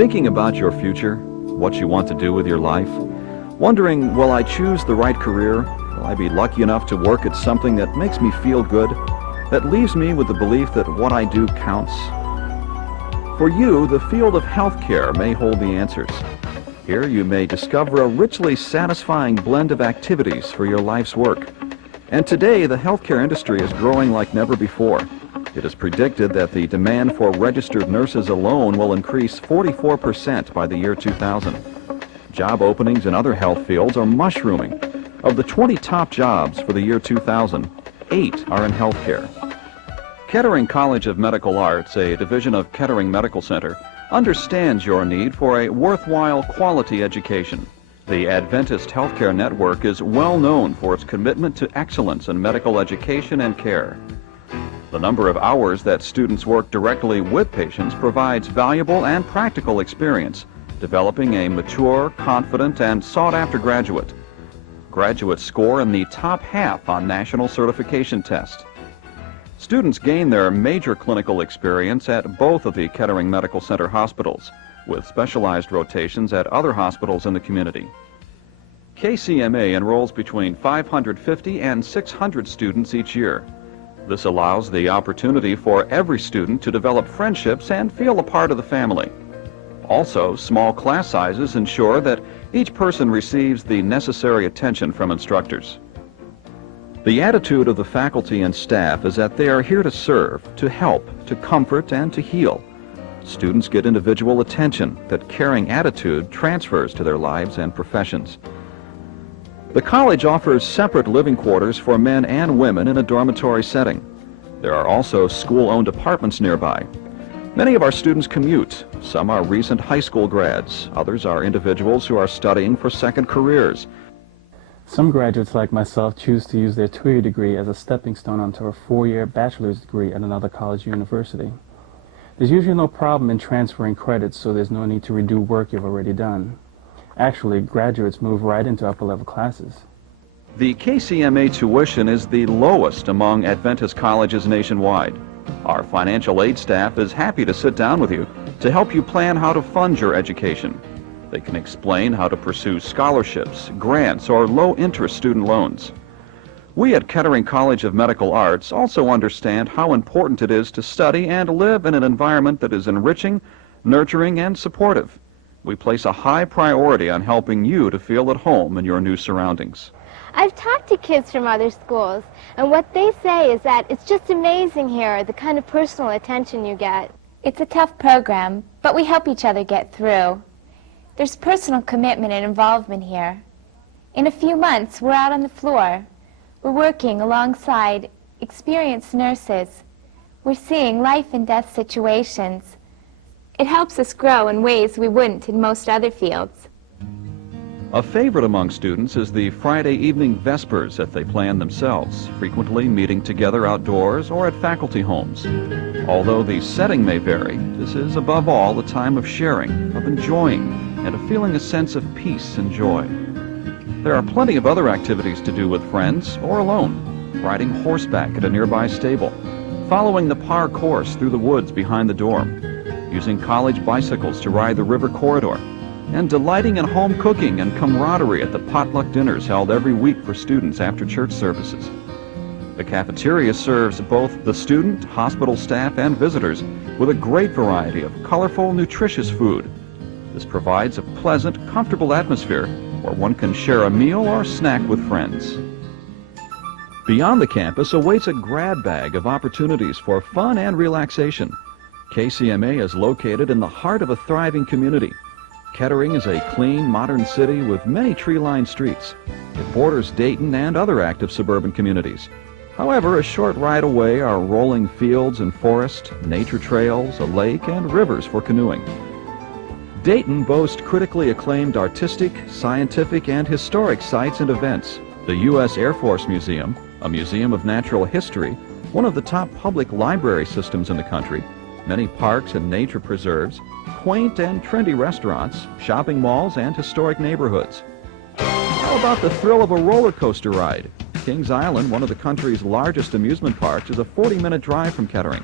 Thinking about your future, what you want to do with your life? Wondering, will I choose the right career? Will I be lucky enough to work at something that makes me feel good, that leaves me with the belief that what I do counts? For you, the field of healthcare may hold the answers. Here you may discover a richly satisfying blend of activities for your life's work. And today, the healthcare industry is growing like never before. It is predicted that the demand for registered nurses alone will increase 44% by the year 2000. Job openings in other health fields are mushrooming. Of the 20 top jobs for the year 2000, 8 are in healthcare. Kettering College of Medical Arts, a division of Kettering Medical Center, understands your need for a worthwhile quality education. The Adventist Healthcare Network is well known for its commitment to excellence in medical education and care. The number of hours that students work directly with patients provides valuable and practical experience, developing a mature, confident, and sought-after graduate. Graduates score in the top half on national certification tests. Students gain their major clinical experience at both of the Kettering Medical Center hospitals, with specialized rotations at other hospitals in the community. KCMA enrolls between 550 and 600 students each year. This allows the opportunity for every student to develop friendships and feel a part of the family. Also, small class sizes ensure that each person receives the necessary attention from instructors. The attitude of the faculty and staff is that they are here to serve, to help, to comfort, and to heal. Students get individual attention. That caring attitude transfers to their lives and professions. The college offers separate living quarters for men and women in a dormitory setting. There are also school-owned apartments nearby. Many of our students commute. Some are recent high school grads. Others are individuals who are studying for second careers. Some graduates like myself choose to use their 2-year degree as a stepping stone onto a 4-year bachelor's degree at another college or university. There's usually no problem in transferring credits, so there's no need to redo work you've already done. Actually, graduates move right into upper-level classes. The KCMA tuition is the lowest among Adventist colleges nationwide. Our financial aid staff is happy to sit down with you to help you plan how to fund your education. They can explain how to pursue scholarships, grants, or low-interest student loans. We at Kettering College of Medical Arts also understand how important it is to study and live in an environment that is enriching, nurturing, and supportive. We place a high priority on helping you to feel at home in your new surroundings. I've talked to kids from other schools, and what they say is that it's just amazing here, the kind of personal attention you get. It's a tough program, but we help each other get through. There's personal commitment and involvement here. In a few months, we're out on the floor. We're working alongside experienced nurses. We're seeing life and death situations. It helps us grow in ways we wouldn't in most other fields. A favorite among students is the Friday evening Vespers that they plan themselves, frequently meeting together outdoors or at faculty homes. Although the setting may vary, this is above all a time of sharing, of enjoying, and of feeling a sense of peace and joy. There are plenty of other activities to do with friends or alone: riding horseback at a nearby stable, following the par course through the woods behind the dorm, using college bicycles to ride the river corridor, and delighting in home cooking and camaraderie at the potluck dinners held every week for students after church services. The cafeteria serves both the student, hospital staff, and visitors with a great variety of colorful, nutritious food. This provides a pleasant, comfortable atmosphere where one can share a meal or snack with friends. Beyond the campus awaits a grab bag of opportunities for fun and relaxation. KCMA is located in the heart of a thriving community. Kettering is a clean, modern city with many tree-lined streets. It borders Dayton and other active suburban communities. However, a short ride away are rolling fields and forest, nature trails, a lake, and rivers for canoeing. Dayton boasts critically acclaimed artistic, scientific, and historic sites and events. The U.S. Air Force Museum, a museum of natural history, one of the top public library systems in the country, many parks and nature preserves, quaint and trendy restaurants, shopping malls, and historic neighborhoods. How about the thrill of a roller coaster ride? Kings Island, one of the country's largest amusement parks, is a 40-minute drive from Kettering.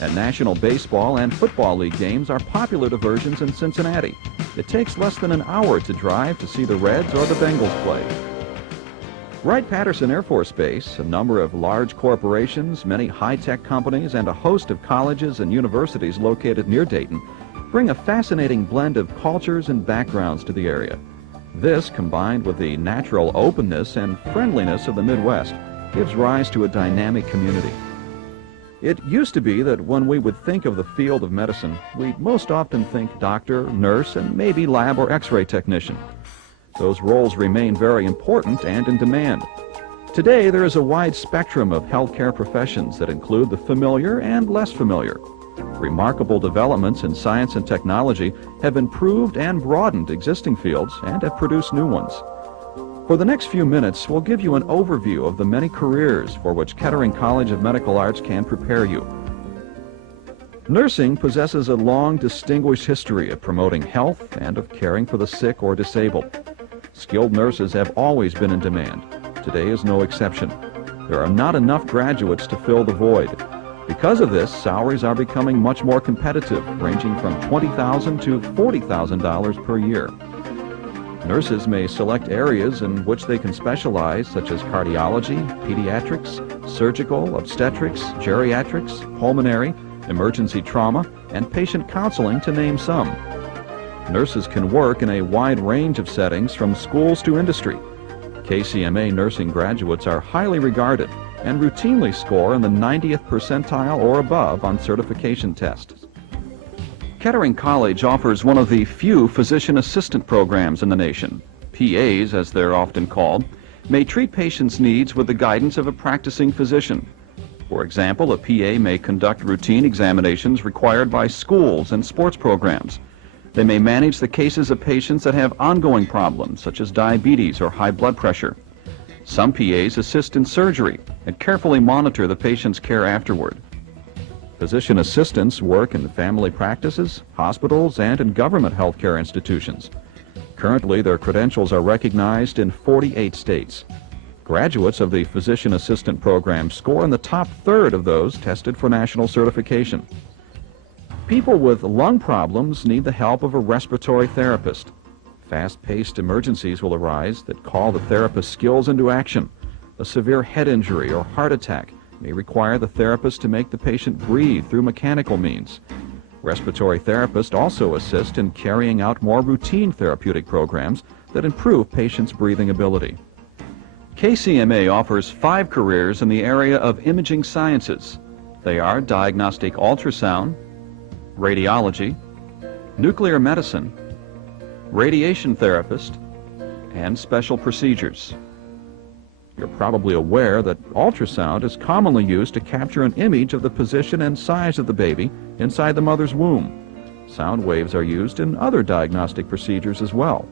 and National Baseball and Football League games are popular diversions in Cincinnati. It takes less than an hour to drive to see the Reds or the Bengals play. Wright-Patterson Air Force Base, a number of large corporations, many high-tech companies, and a host of colleges and universities located near Dayton bring a fascinating blend of cultures and backgrounds to the area. This, combined with the natural openness and friendliness of the Midwest, gives rise to a dynamic community. It used to be that when we would think of the field of medicine, we'd most often think doctor, nurse, and maybe lab or x-ray technician. Those roles remain very important and in demand. Today, there is a wide spectrum of healthcare professions that include the familiar and less familiar. Remarkable developments in science and technology have improved and broadened existing fields and have produced new ones. For the next few minutes, we'll give you an overview of the many careers for which Kettering College of Medical Arts can prepare you. Nursing possesses a long, distinguished history of promoting health and of caring for the sick or disabled. Skilled nurses have always been in demand. Today is no exception. There are not enough graduates to fill the void. Because of this, salaries are becoming much more competitive, ranging from $20,000 to $40,000 per year. Nurses may select areas in which they can specialize, such as cardiology, pediatrics, surgical, obstetrics, geriatrics, pulmonary, emergency trauma, and patient counseling, to name some. Nurses can work in a wide range of settings, from schools to industry. KCMA nursing graduates are highly regarded and routinely score in the 90th percentile or above on certification tests. Kettering College offers one of the few physician assistant programs in the nation. PAs, as they're often called, may treat patients' needs with the guidance of a practicing physician. For example, a PA may conduct routine examinations required by schools and sports programs. They may manage the cases of patients that have ongoing problems, such as diabetes or high blood pressure. Some PAs assist in surgery and carefully monitor the patient's care afterward. Physician assistants work in family practices, hospitals, and in government healthcare institutions. Currently, their credentials are recognized in 48 states. Graduates of the physician assistant program score in the top third of those tested for national certification. People with lung problems need the help of a respiratory therapist. Fast-paced emergencies will arise that call the therapist's skills into action. A severe head injury or heart attack may require the therapist to make the patient breathe through mechanical means. Respiratory therapists also assist in carrying out more routine therapeutic programs that improve patients' breathing ability. KCMA offers 5 careers in the area of imaging sciences. They are diagnostic ultrasound, radiology, nuclear medicine, radiation therapist, and special procedures. You're probably aware that ultrasound is commonly used to capture an image of the position and size of the baby inside the mother's womb. Sound waves are used in other diagnostic procedures as well.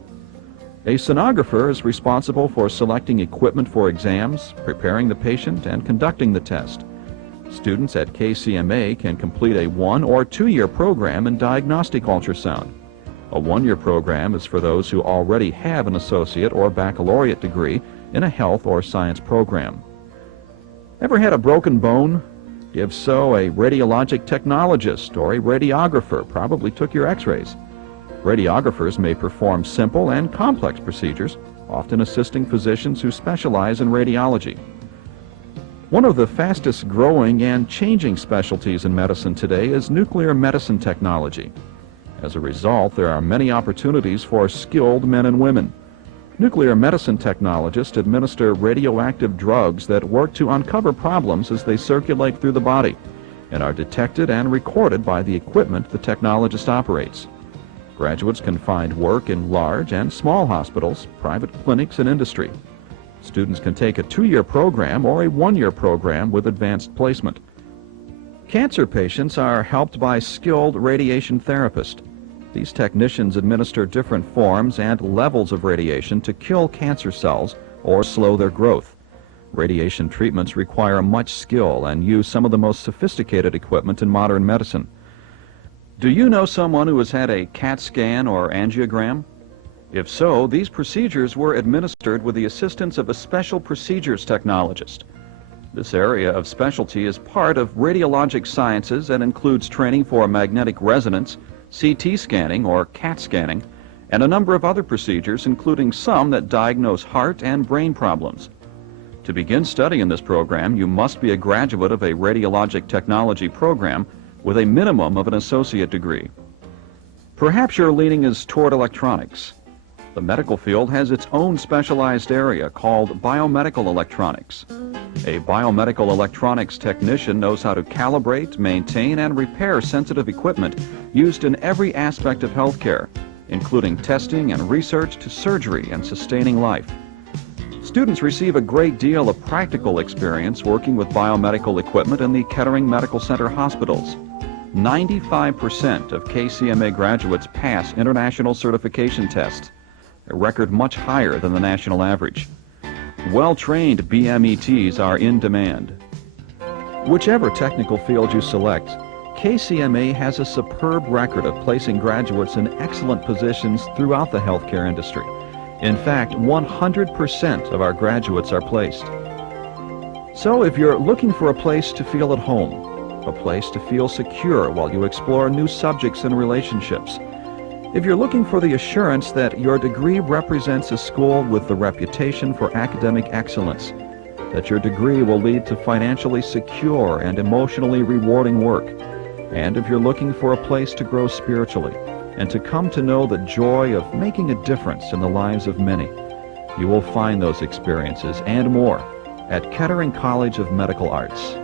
A sonographer is responsible for selecting equipment for exams, preparing the patient, and conducting the test. Students at KCMA can complete a 1- or 2-year program in diagnostic ultrasound. A 1-year program is for those who already have an associate or baccalaureate degree in a health or science program. Ever had a broken bone? If so, a radiologic technologist or a radiographer probably took your x-rays. Radiographers may perform simple and complex procedures, often assisting physicians who specialize in radiology. One of the fastest growing and changing specialties in medicine today is nuclear medicine technology. As a result, there are many opportunities for skilled men and women. Nuclear medicine technologists administer radioactive drugs that work to uncover problems as they circulate through the body and are detected and recorded by the equipment the technologist operates. Graduates can find work in large and small hospitals, private clinics, and industry. Students can take a 2-year program or a 1-year program with advanced placement. Cancer patients are helped by skilled radiation therapists. These technicians administer different forms and levels of radiation to kill cancer cells or slow their growth. Radiation treatments require much skill and use some of the most sophisticated equipment in modern medicine. Do you know someone who has had a CAT scan or angiogram? If so, these procedures were administered with the assistance of a special procedures technologist. This area of specialty is part of radiologic sciences and includes training for magnetic resonance, CT scanning or CAT scanning, and a number of other procedures, including some that diagnose heart and brain problems. To begin studying this program, you must be a graduate of a radiologic technology program with a minimum of an associate degree. Perhaps your leaning is toward electronics. The medical field has its own specialized area called biomedical electronics. A biomedical electronics technician knows how to calibrate, maintain, and repair sensitive equipment used in every aspect of healthcare, including testing and research to surgery and sustaining life. Students receive a great deal of practical experience working with biomedical equipment in the Kettering Medical Center hospitals. 95% of KCMA graduates pass international certification tests, a record much higher than the national average. Well-trained BMETs are in demand. Whichever technical field you select, KCMA has a superb record of placing graduates in excellent positions throughout the healthcare industry. In fact, 100% of our graduates are placed. So if you're looking for a place to feel at home, a place to feel secure while you explore new subjects and relationships, if you're looking for the assurance that your degree represents a school with the reputation for academic excellence, that your degree will lead to financially secure and emotionally rewarding work, and if you're looking for a place to grow spiritually and to come to know the joy of making a difference in the lives of many, you will find those experiences and more at Kettering College of Medical Arts.